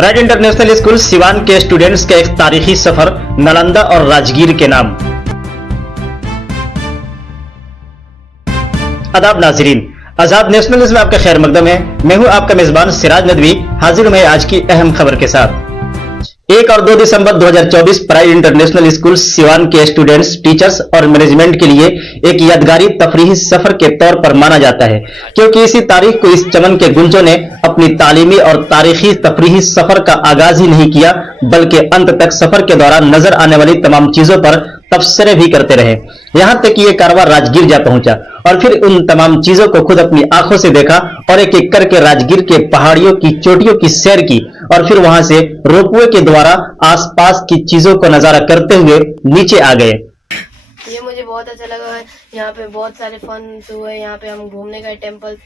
Pride international school Siwan के students का एक तारीखी सफर नालंदा और राजगीर के नाम। आदाब नाजरीन, आजाद नेशनलिज्म में आपका खैर मकदम है। मैं हूं आपका मेजबान सिराज नदवी, हाजिर हूं मैं आज की अहम खबर के साथ। 1 और 2 दिसंबर 2024 प्राइड इंटरनेशनल स्कूल सिवान के स्टूडेंट्स, टीचर्स और मैनेजमेंट के लिए एक यादगारी तफरीही सफर के तौर पर माना जाता है, क्योंकि इसी तारीख को इस चमन के गुंजों ने अपनी तालीमी और तारीखी तफरीही सफर का आगाज ही नहीं किया, बल्कि अंत तक सफर के दौरान नजर आने वाली तमाम चीजों पर तबसरे भी करते रहे। यहां तक कि यह कारवां राजगीर जा पहुंचा और फिर उन तमाम चीजों को खुद अपनी आंखों से देखा और एक एक करके राजगीर के पहाड़ियों की चोटियों की सैर की और फिर वहां से रोपवे के द्वारा आसपास की चीजों को नजारा करते हुए नीचे आ गए। ये मुझे बहुत अच्छा लगा है। यहाँ पे बहुत सारे फन हुए। यहाँ पे हम घूमने गए, टेम्पल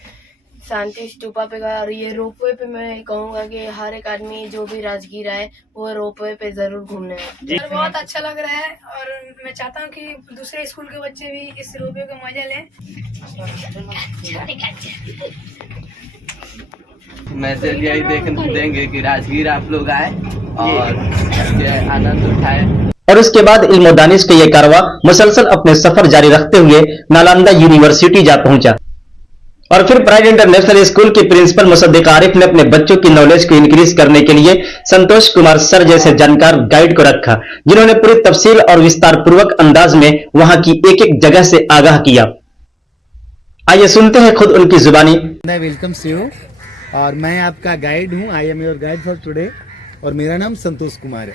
शांति स्तूपा पे गया, और ये रोपवे पे मैं कहूँगा कि हर एक आदमी जो भी राजगीर आए वो रोपवे पे जरूर घूमने आए। बहुत अच्छा लग रहा है और मैं चाहता हूँ कि दूसरे स्कूल के बच्चे भी इस रोपवे का मजा लें। मैसेज यही देंगे कि राजगीर आप लोग आए और इसके आनंद उठाए। और उसके बाद इल्म व दानिश का यह कारवां मुसलसल अपने सफर जारी रखते हुए नालंदा यूनिवर्सिटी जा पहुंचा और फिर प्राइड इंटरनेशनल स्कूल के प्रिंसिपल मुसद्दिक आरिफ ने अपने बच्चों की नॉलेज को इंक्रीज करने के लिए संतोष कुमार सर जैसे जानकार गाइड को रखा, जिन्होंने पूरी तफसील और विस्तार पूर्वक अंदाज में वहां की एक एक जगह से आगाह किया। आइए सुनते हैं खुद उनकी जुबानी। वेलकम से हो और मैं आपका गाइड हूँ। I am your guide for today और मेरा नाम संतोष कुमार है।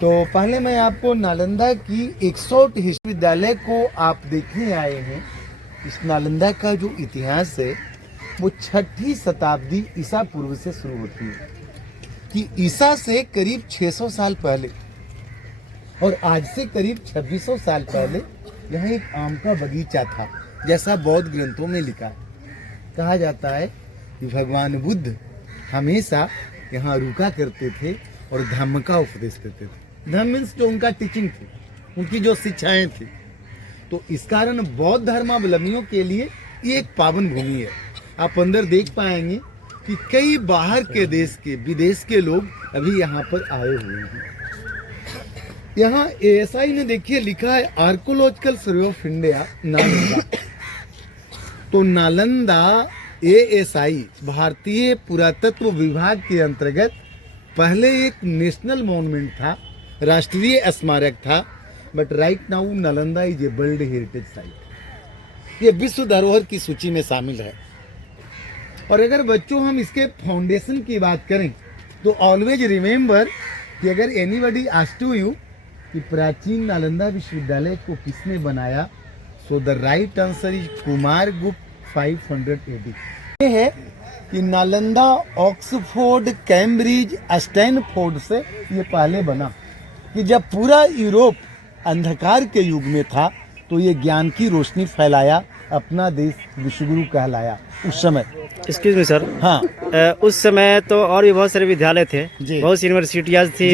तो पहले मैं आपको नालंदा की एक्सोट विश्वविद्यालय को आप देखने आए हैं। इस नालंदा का जो इतिहास है वो 6ठी शताब्दी ईसा पूर्व से शुरू होती है, कि ईसा से करीब 600 साल पहले और आज से करीब 2600 साल पहले यहाँ एक आम का बगीचा था, जैसा बौद्ध ग्रंथों में लिखा है। कहा जाता है कि भगवान बुद्ध हमेशा यहाँ रुका करते थे और धम्म का उपदेश देते थे। धम्म मीन्स जो उनका टीचिंग थी, उनकी जो शिक्षाएं थी। तो इस कारण बौद्ध धर्मावलंबियों के लिए ये एक पावन भूमि है। आप अंदर देख पाएंगे कि कई बाहर के देश के, विदेश के लोग अभी यहाँ पर आए हुए हैं। यहाँ ASI ने देखिए लिखा है archaeological survey of India Nalanda. तो नालंदा ASI भारतीय पुरातत्व विभाग के अंतर्गत पहले एक नेशनल मॉन्यूमेंट था, राष्ट्रीय स्मारक था, but right now Nalanda is a world heritage site. ये विश्व धरोहर की सूची में शामिल है। और अगर बच्चों हम इसके फाउंडेशन की बात करें तो ऑलवेज रिमेंबर कि अगर एनीबडी आस्क्ड टू यू कि प्राचीन नालंदा विश्वविद्यालय को किसने बनाया, so the right answer is Kumar गुप्त 500 AD। ये है कि नालंदा ऑक्सफोर्ड, कैम्ब्रिज, स्टैनफोर्ड से ये पहले बना, कि जब पूरा यूरोप अंधकार के युग में था तो ये ज्ञान की रोशनी फैलाया, अपना देश विश्वगुरु कहलाया उस समय। Excuse me sir. हाँ, उस समय तो और भी बहुत सारे विद्यालय थे, बहुत सी यूनिवर्सिटियाँ थी,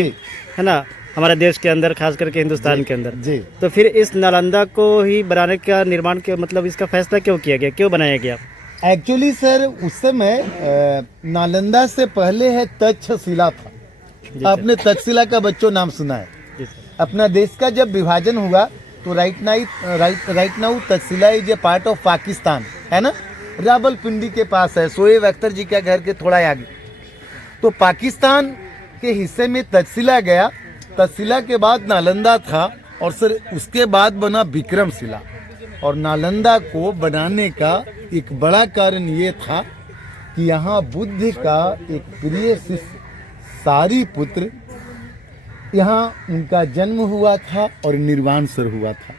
है ना, हमारे देश के अंदर, खास करके हिंदुस्तान के अंदर जी। तो फिर इस नालंदा को ही बनाने का, निर्माण के मतलब इसका फैसला क्यों किया गया, क्यों बनाया गया? एक्चुअली सर उस समय नालंदा से पहले है तक्षशिला था। आपने तक्षशिला का बच्चों नाम सुना है? अपना देश का जब विभाजन हुआ तो right now Takshashila is a part of Pakistan, है ना, रावलपिंडी के पास है, शोएब अख्तर जी के घर के थोड़ा आगे। तो पाकिस्तान के हिस्से में तक्षशिला गया। तक्षशिला के बाद नालंदा था और सर उसके बाद बना विक्रमशिला। और नालंदा को बनाने का एक बड़ा कारण ये था कि यहाँ बुद्ध का एक प्रिय शिष्य सारिपुत्र, यहाँ उनका जन्म हुआ था और निर्वाण सर हुआ था।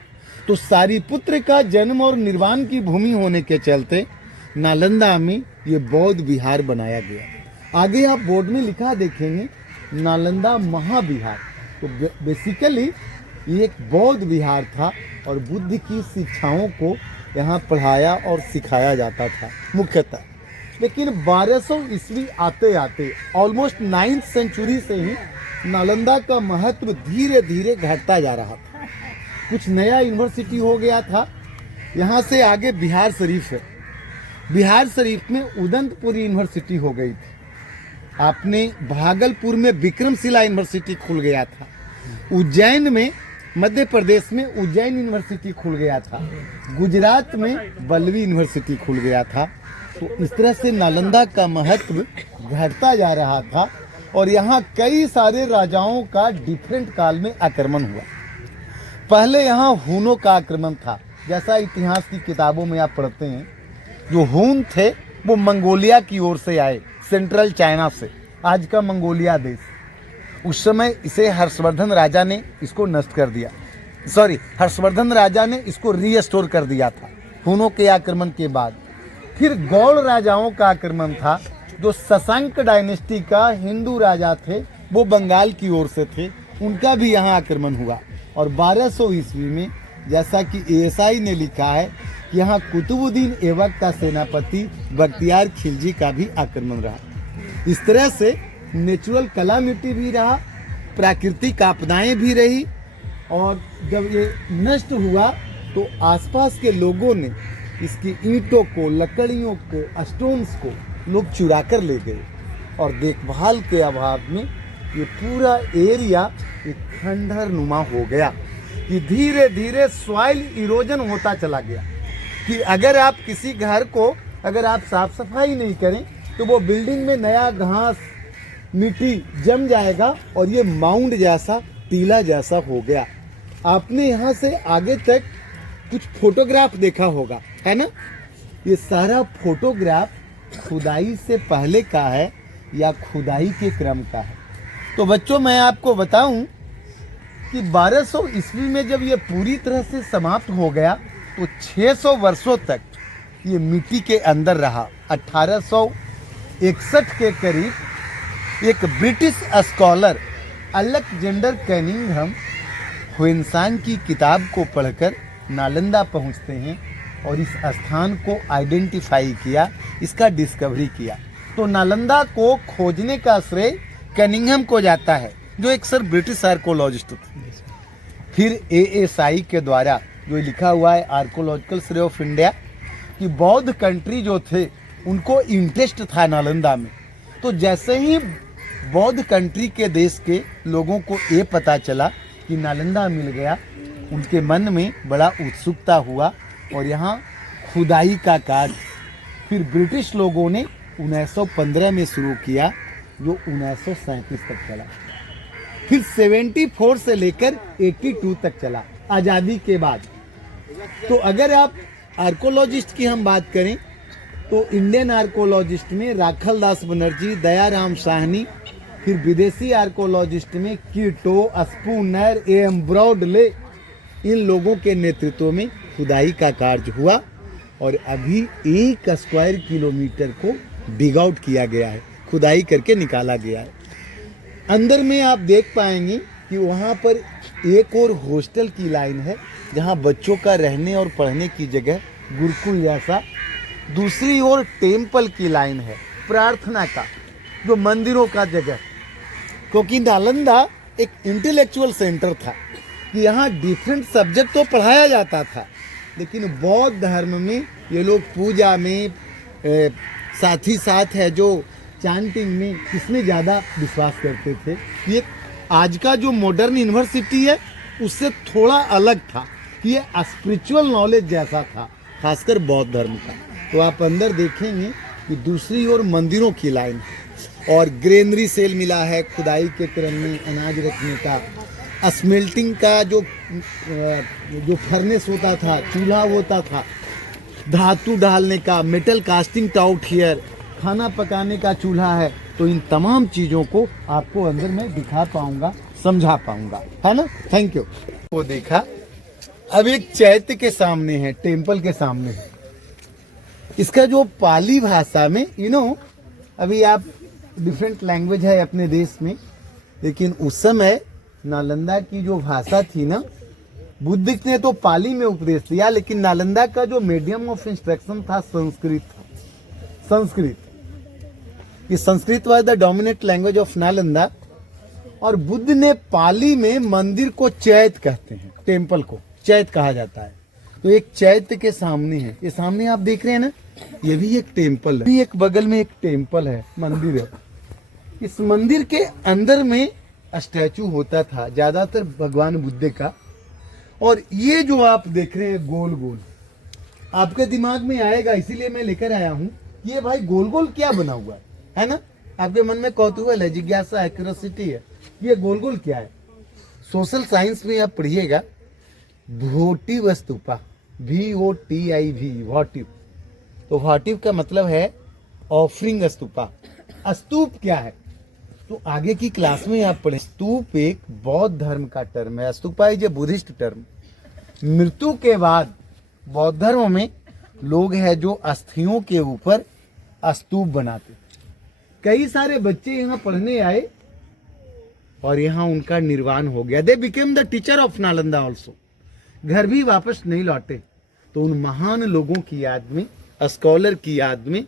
तो सारिपुत्र का जन्म और निर्वाण की भूमि होने के चलते नालंदा में ये बौद्ध विहार बनाया गया। आगे आप बोर्ड में लिखा देखेंगे नालंदा महाविहार। तो बेसिकली ये एक बौद्ध विहार था और बुद्ध की शिक्षाओं को यहाँ पढ़ाया और सिखाया जाता था मुख्यतः। लेकिन 1200 ईस्वी आते आते ऑलमोस्ट 9th सेंचुरी से ही नालंदा का महत्व धीरे धीरे घटता जा रहा था। कुछ नया यूनिवर्सिटी हो गया था। यहाँ से आगे बिहार शरीफ है। बिहार शरीफ में उदंतपुर यूनिवर्सिटी हो गई थी। आपने भागलपुर में विक्रमशिला यूनिवर्सिटी खुल गया था, उज्जैन में मध्य प्रदेश में उज्जैन यूनिवर्सिटी खुल गया था, गुजरात में बल्लवी यूनिवर्सिटी खुल गया था। तो इस तरह से नालंदा का महत्व घटता जा रहा था और यहाँ कई सारे राजाओं का डिफरेंट काल में आक्रमण हुआ। पहले यहाँ हूनों का आक्रमण था, जैसा इतिहास की किताबों में आप पढ़ते हैं। जो हून थे वो मंगोलिया की ओर से आए, सेंट्रल चाइना से, आज का मंगोलिया देश। उस समय इसे हर्षवर्धन राजा ने इसको नष्ट कर दिया, हर्षवर्धन राजा ने इसको रीस्टोर कर दिया था हूनों के आक्रमण के बाद। फिर गौड़ राजाओं का आक्रमण था, जो शशांक डायनेस्टी का हिंदू राजा थे, वो बंगाल की ओर से थे, उनका भी यहाँ आक्रमण हुआ। और 1200 ईस्वी में, जैसा कि ASI ने लिखा है, यहाँ कुतुबुद्दीन ऐबक का सेनापति बख्तियार खिलजी का भी आक्रमण रहा। इस तरह से नेचुरल कलामिटी भी रहा, प्राकृतिक आपदाएं भी रही। और जब ये नष्ट हुआ तो आसपास के लोगों ने इसकी ईंटों को, लकड़ियों को, स्टोन्स को लोग चुरा कर ले गए और देखभाल के अभाव में ये पूरा एरिया एक खंडहर नुमा हो गया। कि धीरे धीरे सॉइल इरोजन होता चला गया कि अगर आप किसी घर को अगर आप साफ सफाई नहीं करें तो वो बिल्डिंग में नया घास मिट्टी जम जाएगा और ये माउंड जैसा, टीला जैसा हो गया। आपने यहाँ से आगे तक कुछ फोटोग्राफ देखा होगा, है ना? ये सारा फोटोग्राफ खुदाई से पहले का है या खुदाई के क्रम का है। तो बच्चों, मैं आपको बताऊं कि 1200 ईस्वी में जब ये पूरी तरह से समाप्त हो गया तो 600 वर्षों तक ये मिट्टी के अंदर रहा। 1861 के करीब एक British scholar Alexander Cunningham Hiuen Tsang की किताब को पढ़कर नालंदा पहुंचते हैं और इस स्थान को आइडेंटिफाई किया, इसका डिस्कवरी किया। तो नालंदा को खोजने का श्रेय कैनिंघम को जाता है, जो एक सर ब्रिटिश आर्कोलॉजिस्ट थे। फिर ASI के द्वारा जो लिखा हुआ है आर्कोलॉजिकल सर्वे ऑफ इंडिया, कि बौद्ध कंट्री जो थे उनको इंटरेस्ट था नालंदा में। तो जैसे ही बौद्ध कंट्री के देश के लोगों को ये पता चला कि नालंदा मिल गया, उनके मन में बड़ा उत्सुकता हुआ और यहाँ खुदाई का कार्य फिर ब्रिटिश लोगों ने 1915 में शुरू किया, जो 1937 तक चला। फिर 74 से लेकर 82 तक चला, आज़ादी के बाद। तो अगर आप आर्कोलॉजिस्ट की हम बात करें तो इंडियन आर्कोलॉजिस्ट में राखल दास बनर्जी, दयाराम साहनी, फिर विदेशी आर्कोलॉजिस्ट में कीटो, स्पूनर, AM ब्रॉडले, इन लोगों के नेतृत्व में खुदाई का कार्य हुआ और अभी 1 स्क्वायर किलोमीटर को डिग आउट किया गया है, खुदाई करके निकाला गया है। अंदर में आप देख पाएंगे कि वहाँ पर एक और हॉस्टल की लाइन है, जहाँ बच्चों का रहने और पढ़ने की जगह, गुरुकुल जैसा। दूसरी ओर टेम्पल की लाइन है, प्रार्थना का, जो मंदिरों का जगह। क्योंकि नालंदा एक इंटेलेक्चुअल सेंटर था कि यहाँ डिफरेंट सब्जेक्ट तो पढ़ाया जाता था, लेकिन बौद्ध धर्म में ये लोग पूजा में साथ ही साथ है जो चांटिंग में किसमें ज़्यादा विश्वास करते थे। ये आज का जो मॉडर्न यूनिवर्सिटी है उससे थोड़ा अलग था, ये स्पिरिचुअल नॉलेज जैसा था, खासकर बौद्ध धर्म का। तो आप अंदर देखेंगे कि दूसरी ओर मंदिरों की लाइन और ग्रेनरी सेल मिला है, खुदाई के क्रम में अनाज रखने का, स्मेल्टिंग का जो फर्नेस होता था, चूल्हा होता था, धातु डालने का, मेटल कास्टिंग टाउट हियर, खाना पकाने का चूल्हा है। तो इन तमाम चीज़ों को आपको अंदर मैं दिखा पाऊंगा, समझा पाऊंगा, है ना? Thank you. वो देखा, अब एक चैत्य के सामने है, टेम्पल के सामने है। इसका जो पाली भाषा में अभी आप डिफरेंट लैंग्वेज है अपने देश में, लेकिन उस समय नालंदा की जो भाषा थी ना, बुद्ध ने तो पाली में उपदेश दिया, लेकिन नालंदा का जो मीडियम ऑफ इंस्ट्रक्शन था संस्कृत था। संस्कृत, ये Sanskrit was the dominant language of Nalanda. और बुद्ध ने पाली में मंदिर को चैत्य कहते हैं, टेम्पल को चैत्य कहा जाता है। तो एक चैत्य के सामने है, ये सामने आप देख रहे हैं ना, ये भी एक टेम्पल है, भी एक बगल में एक टेम्पल है, मंदिर है। इस मंदिर के अंदर में स्टैचू होता था, ज्यादातर भगवान बुद्ध का। और ये जो आप देख रहे हैं गोल गोल, आपके दिमाग में आएगा, इसीलिए मैं लेकर आया हूं। ये भाई गोल गोल क्या बना हुआ है ना? आपके मन में कौतूहल है, जिज्ञासा है, क्यूरियोसिटी है, ये गोल गोल क्या है? सोशल साइंस में आप पढ़िएगा, भोटिव स्तूपा, VOTIV, भोटिव। तो भोटिव का मतलब है ऑफरिंग स्तूपा। स्तूप क्या है? तो आगे की क्लास में आप पढ़े। स्तूप एक बौद्ध धर्म का टर्म है। Stupa is a Buddhist term. मृत्यु के बाद बौद्ध धर्म में लोग हैं जो अस्थियों के ऊपर स्तूप बनाते। कई सारे बच्चे यहाँ पढ़ने आए और यहाँ उनका निर्वाण हो गया। They became the teacher of Nalanda also. घर भी वापस नहीं लौटे। तो उन महान लोगों की याद में, स्कॉलर की याद में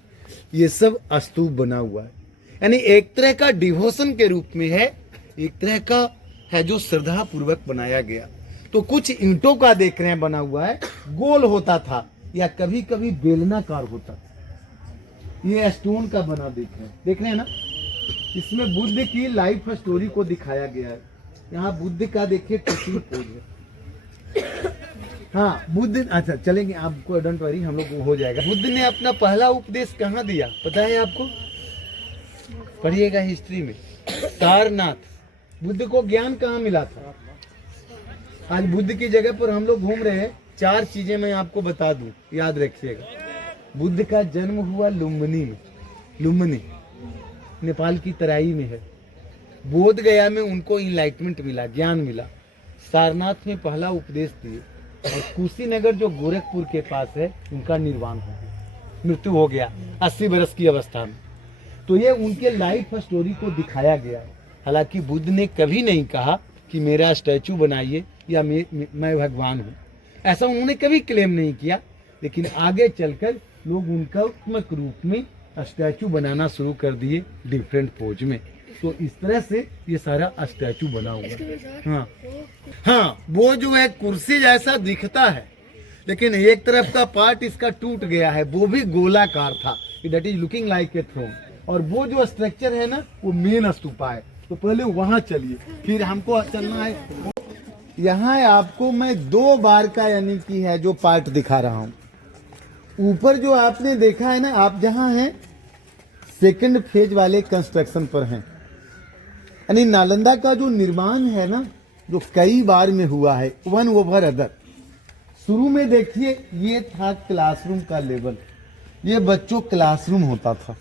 ये सब स्तूप बना हुआ है। यानी एक तरह का डिवोशन के रूप में है, एक तरह का है जो श्रद्धा पूर्वक बनाया गया। तो कुछ ईंटों का देख रहे हैं बना हुआ है, गोल होता था या कभी कभी बेलनाकार होता था। ये स्टोन का बना देख रहे हैं ना? इसमें बुद्ध की लाइफ स्टोरी को दिखाया गया है। यहाँ बुद्ध का देखिए टीचिंग पोज है। हाँ बुद्ध, अच्छा चलेंगे, आपको डोंट वरी, हम लोग हो जाएगा। बुद्ध ने अपना पहला उपदेश कहाँ दिया पता है आपको? पढ़िएगा हिस्ट्री में, सारनाथ। बुद्ध को ज्ञान कहाँ मिला था? आज बुद्ध की जगह पर हम लोग घूम रहे हैं। 4 चीजें मैं आपको बता दूं, याद रखिएगा। बुद्ध का जन्म हुआ लुम्बिनी में। लुम्बिनी नेपाल की तराई में है। बोध गया में उनको इनलाइटमेंट मिला, ज्ञान मिला। सारनाथ में पहला उपदेश दिए और कुशीनगर जो गोरखपुर के पास है, उनका निर्वाण हो गया, मृत्यु हो गया 80 बरस की अवस्था में। तो ये उनके लाइफ स्टोरी को दिखाया गया। हालांकि बुद्ध ने कभी नहीं कहा कि मेरा स्टैचू बनाइए या मैं भगवान हूँ, ऐसा उन्होंने कभी क्लेम नहीं किया। लेकिन आगे चलकर लोग उनका रूप में स्टैचू बनाना शुरू कर दिए, डिफरेंट पोज में। तो इस तरह से ये सारा स्टैचू बना हुआ है। हाँ, वो जो है कुर्सी जैसा दिखता है, लेकिन एक तरफ का पार्ट इसका टूट गया है, वो भी गोलाकार था। That is looking like a throne. और वो जो स्ट्रक्चर है ना, वो मेन स्तूपा है। तो पहले वहां चलिए, फिर हमको चलना है। यहाँ आपको मैं 2 बार का यानी कि है जो पार्ट दिखा रहा हूँ। ऊपर जो आपने देखा है ना, आप जहाँ हैं सेकंड फेज वाले कंस्ट्रक्शन पर हैं। यानी नालंदा का जो निर्माण है ना, जो कई बार में हुआ है, वन ओवर अदर। शुरू में देखिए, ये था क्लासरूम का लेवल, ये बच्चों क्लासरूम होता था।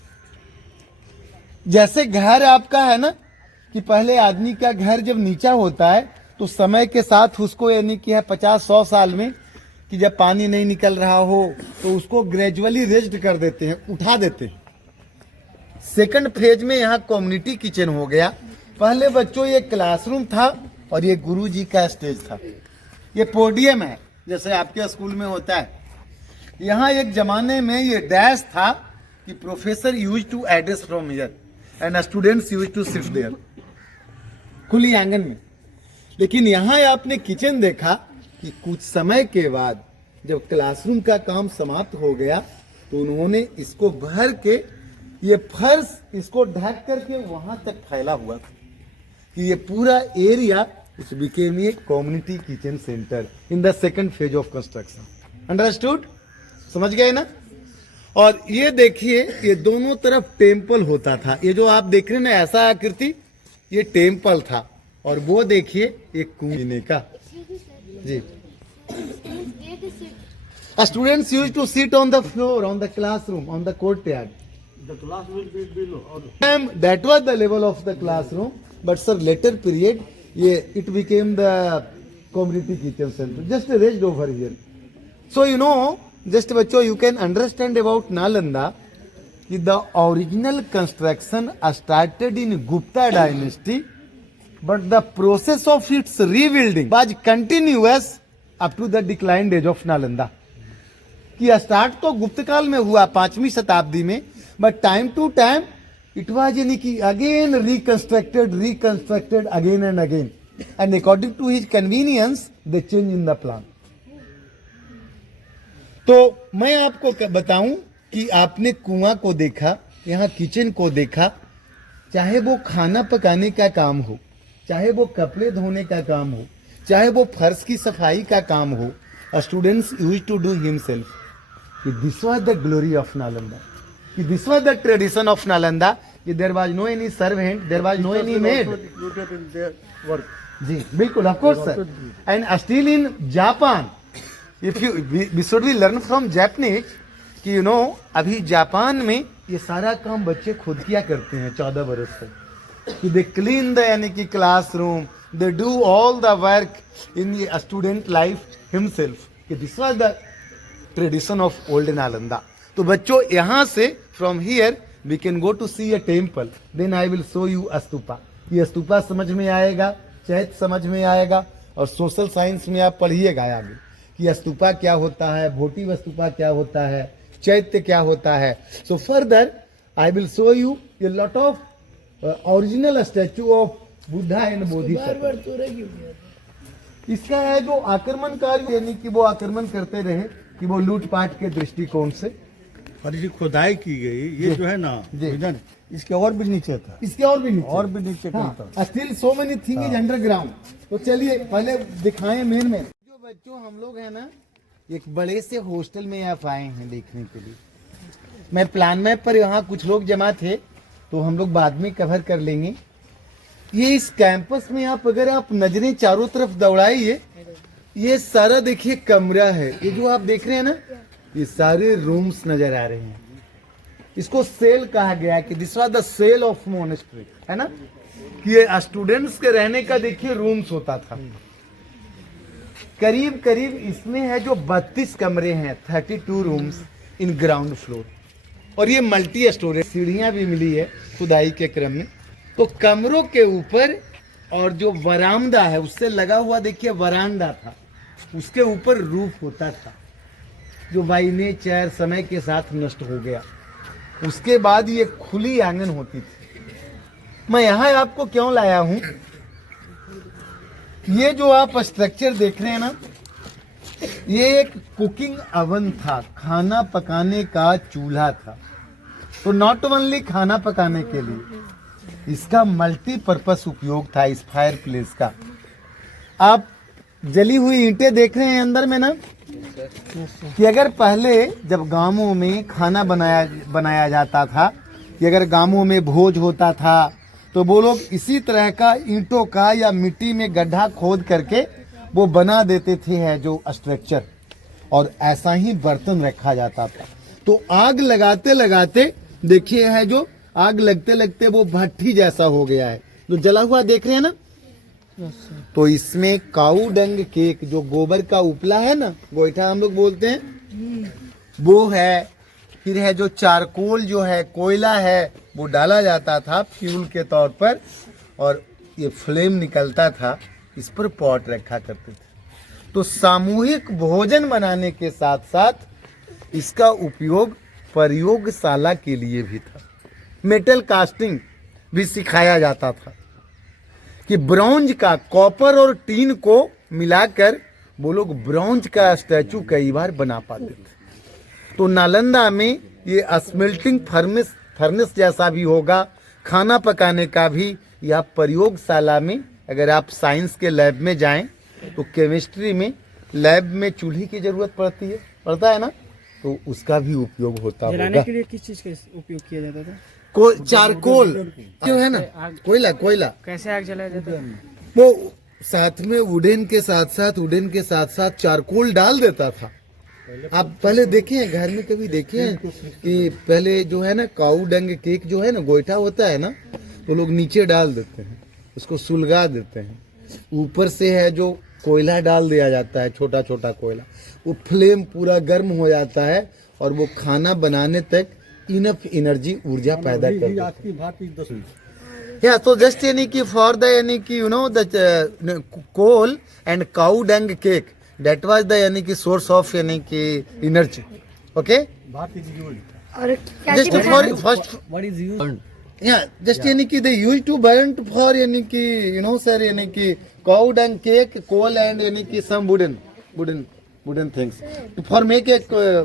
जैसे घर आपका है ना, कि पहले आदमी का घर जब नीचा होता है तो समय के साथ उसको यानी कि है 50-100 साल में, कि जब पानी नहीं निकल रहा हो तो उसको ग्रेजुअली रेज्ड कर देते हैं, उठा देते हैं। सेकंड फेज में यहाँ कम्युनिटी किचन हो गया। पहले बच्चों ये क्लासरूम था और ये गुरुजी का स्टेज था। ये पोडियम है जैसे आपके स्कूल में होता है। यहाँ एक जमाने में ये डैश था कि professor use to address from here and students use to sit there, खुली आंगन में। लेकिन यहाँ आपने किचन देखा कि कुछ समय के बाद जब क्लासरूम का काम समाप्त हो गया तो उन्होंने इसको भर के, ये फर्श इसको ढक करके वहां तक फैला हुआ था कि ये पूरा area it became a community kitchen centre in the second phase of construction. Understood? समझ गए ना? और ये देखिए, ये दोनों तरफ टेम्पल होता था। ये जो आप देख रहे हैं ना, ऐसा आकृति, ये टेम्पल था। और वो देखिए एक कुएं का जी। Students use to sit on the floor on the classroom on the courtyard. The class will be below. That was the level of the classroom, but sir later period it became the community kitchen center, just raised over here. So you know, just बच्चों you can understand about Nalanda, the original construction started in Gupta dynasty, but the process of its rebuilding was continuous up to the declined age of Nalanda. कि start तो गुप्त काल में हुआ 5वीं शताब्दी में, but time to time it was यानी कि again reconstructed again and again, and according to his convenience they change in the plan. तो मैं आपको बताऊं कि आपने कुआं को देखा, यहाँ किचन को देखा, चाहे वो खाना पकाने का काम हो, चाहे वो कपड़े धोने का काम हो, चाहे वो फर्श की सफाई का काम हो, students use to do himself. This was the glory of Nalanda. This was the tradition of Nalanda. There was no any servant, there was no any maid. जी बिल्कुल, of course sir. And still in Japan, if you we should be learn from Japanese कि you know अभी Japan में ये सारा काम बच्चे खुद किया करते हैं 14 बरस तक. कि दे क्लीन द यानी कि classroom, they do all the work in the student life himself. This was the tradition of old Nalanda. तो बच्चों यहाँ से from here we can go to see a temple. Then I will show you stupa. ये स्तूपा समझ में आएगा, चैत्य समझ में आएगा, और सोशल साइंस में आप पढ़िएगा आगे कि स्तूपा क्या होता है, भोटिव स्तूपा क्या होता है, चैत्य क्या होता है. So further I will show U a lot of original statue of Buddha and Bodhisattva. इसका है जो आक्रमणकारी, यानी कि वो आक्रमण करते रहे कि वो लूटपाट के दृष्टिकोण से. और ये खुदाई की गई, ये जो है ना विजन, इसके और भी नीचे था, इसके और भी नीचे था. Still so many thing is underground. तो चलिए पहले दिखाएं मेन में. जो बच्चों हम लोग हैं ना, एक बड़े से हॉस्टल में आप आए हैं देखने के लिए. मैं प्लान मैप पर यहाँ कुछ लोग जमा थे, तो हम लोग बाद में कवर कर लेंगे. ये इस कैंपस में अगर आप नजरें चारों तरफ दौड़ाइए, ये सारा देखिए कमरा है. ये जो आप देख रहे हैं ना, ये सारे रूम्स नजर आ रहे हैं. इसको सेल कहा गया कि this was the cell of monastery, है ना. कि ये स्टूडेंट्स के रहने का देखिए रूम्स होता था. करीब करीब इसमें है जो 32 कमरे हैं, 32 रूम्स इन ग्राउंड फ्लोर. और ये मल्टी स्टोरेज, सीढ़ियां भी मिली है खुदाई के क्रम में. तो कमरों के ऊपर और जो वरामदा है उससे लगा हुआ देखिए वरांडा था, उसके ऊपर रूफ होता था, जो बाई नेचर समय के साथ नष्ट हो गया. उसके बाद ये खुली आंगन होती थी. मैं यहाँ आपको क्यों लाया हूं, ये जो आप स्ट्रक्चर देख रहे हैं ना, ये एक कुकिंग अवन था, खाना पकाने का चूल्हा था. तो नॉट ओनली खाना पकाने के लिए, इसका मल्टीपर्पस उपयोग था इस फायर प्लेस का. आप जली हुई ईंटें देख रहे हैं अंदर में ना, कि अगर पहले जब गांवों में खाना बनाया जाता था, कि अगर गांवों में भोज होता था, तो वो लोग इसी तरह का ईंटों का या मिट्टी में गड्ढा खोद करके वो बना देते थे है जो स्ट्रक्चर, और ऐसा ही बर्तन रखा जाता था. तो आग लगाते लगाते देखिए है जो आग लगते लगते वो भट्ठी जैसा हो गया है, जो जला हुआ देख रहे हैं ना. तो इसमें काऊ डंग केक, जो गोबर का उपला है ना, गोईठा हम लोग बोलते हैं, वो है. फिर है जो चारकोल जो है, कोयला है, वो डाला जाता था फ्यूल के तौर पर, और ये फ्लेम निकलता था, इस पर पॉट रखा करते थे. तो सामूहिक भोजन बनाने के साथ साथ इसका उपयोग प्रयोगशाला के लिए भी था. मेटल कास्टिंग भी सिखाया जाता था, कि ब्रॉन्ज का, कॉपर और टीन को मिलाकर वो लोग ब्रॉन्ज का स्टैचू कई बार बना पाते थे. तो नालंदा में ये स्मेल्टिंग फर्नेस जैसा भी होगा, खाना पकाने का भी, या प्रयोगशाला में अगर आप साइंस के लैब में जाएं तो केमिस्ट्री में लैब में चूल्हे की जरूरत पड़ता है ना, तो उसका भी उपयोग होता होगा. जलाने के लिए किस चीज का उपयोग किया जाता था? चारकोल जो है ना, कोयला. कैसे आग जलाया जाता था? वो साथ में वुडन के साथ चारकोल डाल देता था. आप पहले देखे हैं घर में, कभी देखे हैं कि पहले जो है ना काऊ डंग केक जो है ना, गोईठा होता है ना, तो लोग नीचे डाल देते हैं, उसको सुलगा देते हैं. ऊपर से है जो कोयला डाल दिया जाता है, छोटा छोटा कोयला, वो फ्लेम पूरा गर्म हो जाता है, और वो खाना बनाने तक इनफ एनर्जी, ऊर्जा पैदा करता है. या तो जस्ट यानी कि फॉर द यानी कि you know the coal and cow dung cake, that was the यानी कि सोर्स ऑफ यानी कि energy. Okay, just for first what is used, या जस्ट यानी कि they used to burn for यानी कि यू नो सर, यानी कि काऊ डंग केक, कोल एंड यानी कि सम wooden wooden things for make a for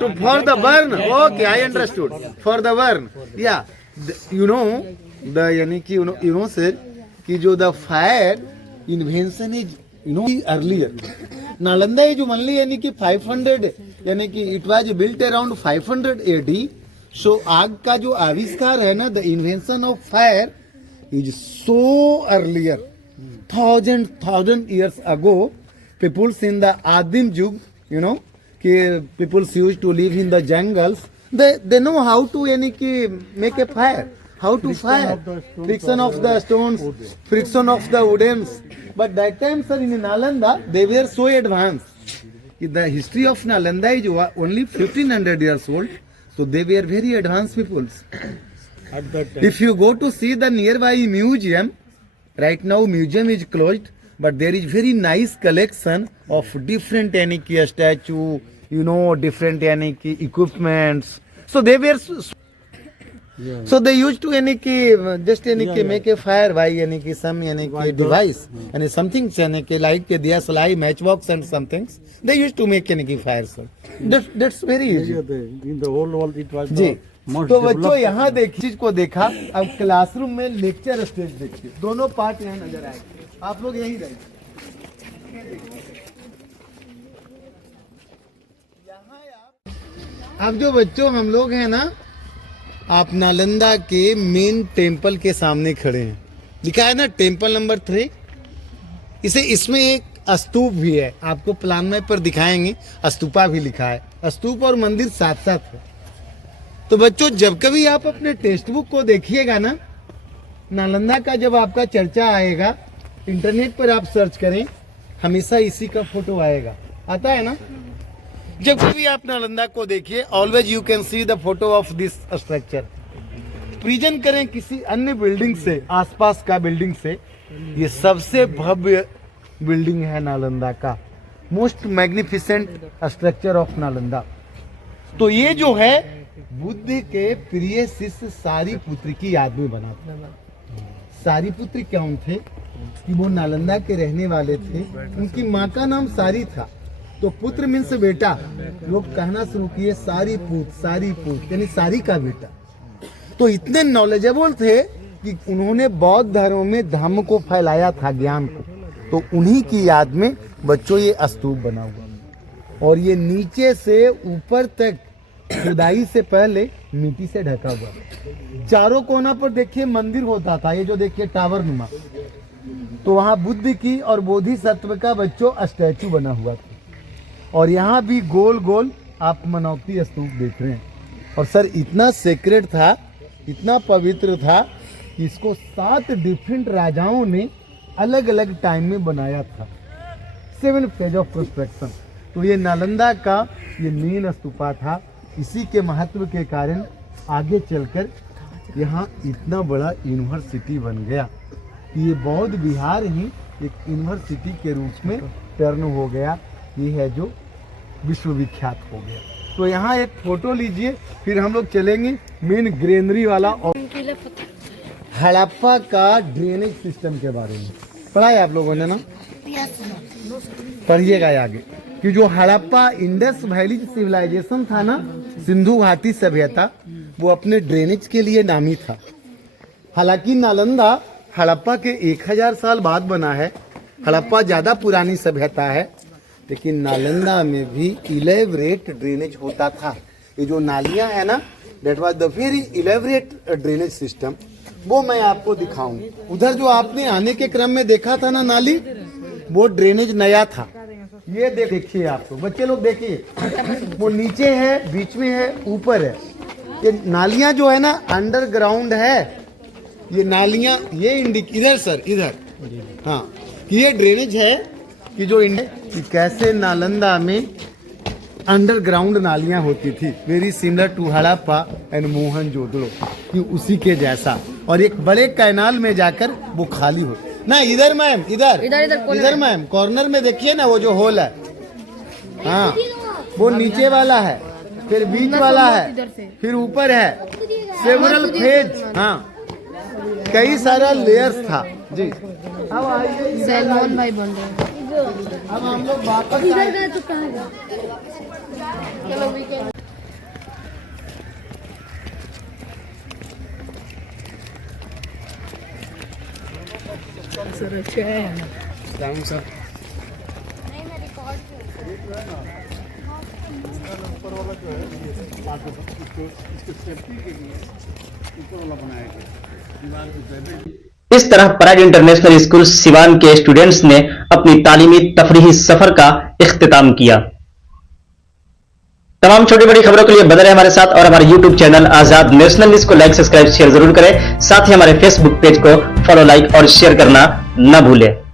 the burn. Okay, I understood. For the burn, yeah. You know the यानी कि you know sir कि जो the fire invention is earlier. Nalanda ये जो मान ली यानी कि 500 यानी कि it was built around 500 AD. So आग का जो आविष्कार है ना, the invention of fire is so earlier. thousand years ago, peoples in the Adim Yug, you know, people used to live in the jungles. They know how to यानी कि make a fire, how to fire, friction of the stones, friction of the woodens. But that time, sir, in Nalanda, they were so advanced. The history of Nalanda is only 1500 years old, so they were very advanced peoples. At that time. If you go to see the nearby museum, right now museum is closed, but there is very nice collection of different यानी कि statue, you know, different यानी कि equipments. So they were so they used to यानी कि just यानी कि make a fire by यानी कि some यानी कि device and something यानी कि like दिया सलाई matchbox and some things they used to make यानी कि fire. So that's very easy. In the whole world it was ji. the most तो बच्चों developed. यहाँ देखिए चीज को देखा, अब क्लासरूम में लेक्चर स्टेज देखिए, दोनों पार्ट यहाँ नजर आएंगे, आप लोग यहीं रहिए। अब जो बच्चों हम लोग हैं ना, आप नालंदा के मेन टेम्पल के सामने खड़े हैं, लिखा है ना टेम्पल नंबर 3। इसमें एक स्तूप भी है, आपको प्लान में पर दिखाएंगे, स्तूपा भी लिखा है। स्तूप और मंदिर साथ साथ है। तो बच्चों जब कभी आप अपने टेक्स्ट बुक को देखिएगा ना, नालंदा का जब आपका चर्चा आएगा, इंटरनेट पर आप सर्च करें, हमेशा इसी का फोटो आएगा, आता है ना। जब कभी आप नालंदा को देखिए, always you can see the photo of this structure. Present करें किसी अन्य बिल्डिंग से, आसपास का बिल्डिंग से, ये सबसे भव्य बिल्डिंग है नालंदा का, most magnificent structure of Nalanda. तो ये जो है बुद्ध के प्रिय शिष्य सारिपुत्र की याद में बना था। सारिपुत्र कौन थे कि वो नालंदा के रहने वाले थे, उनकी माँ का नाम सारी था, तो पुत्र मीन्स बेटा, लोग कहना शुरू किए सारीपुत यानी सारी का बेटा। तो इतने नॉलेजेबल थे कि उन्होंने बौद्ध धर्म में धम्म को फैलाया था, ज्ञान को। तो उन्हीं की याद में बच्चों ये स्तूप बना हुआ, और ये नीचे से ऊपर तक खुदाई से पहले मिट्टी से ढका हुआ। चारों कोना पर देखिए मंदिर होता था, ये जो देखिए टावर नुमा, तो वहाँ बुद्ध की और बोधिसत्व का बच्चों स्टैचू बना हुआ था। और यहाँ भी गोल गोल आप मनौती स्तूप देख रहे हैं। और सर इतना सेक्रेट था, इतना पवित्र था कि इसको 7 डिफरेंट राजाओं ने अलग अलग टाइम में बनाया था। 7 फेज ऑफ कंस्ट्रक्शन। तो ये नालंदा का ये मेन स्तूपा था। इसी के महत्व के कारण आगे चलकर यहाँ इतना बड़ा यूनिवर्सिटी बन गया कि ये बौद्ध विहार ही एक यूनिवर्सिटी के रूप में टर्न हो गया। ये है जो विश्वविख्यात हो गया। तो यहाँ एक फोटो लीजिए, फिर हम लोग चलेंगे मेन ग्रेनरी वाला और हड़प्पा का ड्रेनेज सिस्टम के बारे में। पढ़ा है आप लोगों ने ना, पढ़िएगा आगे कि जो हड़प्पा इंडस वैली सिविलाइजेशन था ना, सिंधु घाटी सभ्यता, वो अपने ड्रेनेज के लिए नामी था। हालांकि नालंदा हड़प्पा के 1000 साल बाद बना है। हड़प्पा ज्यादा पुरानी सभ्यता है, लेकिन नालंदा में भी इलेबरेट ड्रेनेज होता था। ये जो नालियां है ना, that was the very elaborate drainage system. वो मैं आपको दिखाऊं। उधर जो आपने आने के क्रम में देखा था ना नाली, वो ड्रेनेज नया था। ये देखिए आप तो बच्चे लोग देखिए, वो नीचे है, बीच में है, ऊपर है। ये नालियां जो है ना अंडरग्राउंड है। ये नालियां ये इधर सर इधर, हाँ, ये ड्रेनेज है कि जो कि कैसे नालंदा में अंडरग्राउंड नालियां होती थी, very similar to Harappa and Mohenjodaro, कि उसी के जैसा। और एक बड़े कैनाल में जाकर वो खाली हो ना। इधर मैम, इधर मैम कॉर्नर में देखिए ना, वो जो होल है, हाँ, वो नीचे वाला है, फिर बीच वाला है, फिर ऊपर है। सेवरल फेज, हाँ, कई सारा लेयर्स था जी। अब आइए, सैलमोन भाई बोल रहे हैं। अब हम लोग वापस आए। चलो वीकेंड इस तरह प्राइड इंटरनेशनल स्कूल सिवान के स्टूडेंट्स ने अपनी तालीमी तफरीही सफर का इख्तिताम किया। तमाम छोटी बड़ी खबरों के लिए बने रहे हमारे साथ और हमारे YouTube चैनल आजाद नेशनल न्यूज को लाइक, सब्सक्राइब, शेयर जरूर करें। साथ ही हमारे Facebook पेज को फॉलो, लाइक और शेयर करना न भूलें।